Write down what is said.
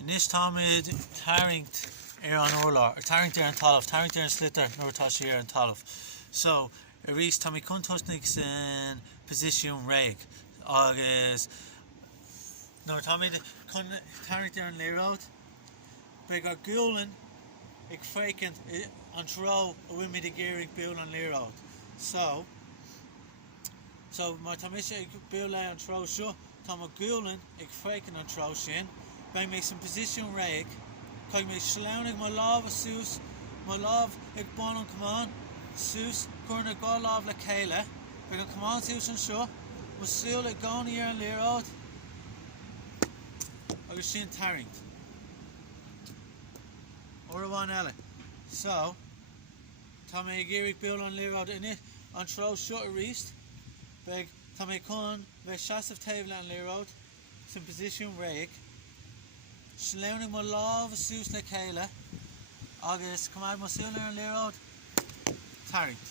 In this táimid Tarraingt an Orlar, or Tarraingt an Talamh, Tarraingt an Sliotar, nor tá sé an Talamh. So, a rís tá mí contosnig san position reg, agus nor tá mí Tarraingt an Léród, beag ar gúlan ag fécint an tro a bhfuil mí de géirig búil an Léród. So mar tá mí sé ag búil le an tro seo, tá má gúlan ag fécint an tro sin, beag mé san position reg, chuig mé sleannig má lámh a sús, má lámh ag bán an cumán, sús chuirna gá lámh le chéile, beag an cumán sús an seo, má súil ag gánaí ar an Léród, agus sin Tarraingt. Or bháin eile. So, tá mé ag géirig búil an Léród inne, an tro seo a ríist, beag tá mé chun bheith seasamh taobh le an Léród, san position reg, sleannig má lámh a sús le chéile, agus cumad má súil ar an Léród, Tarraingt.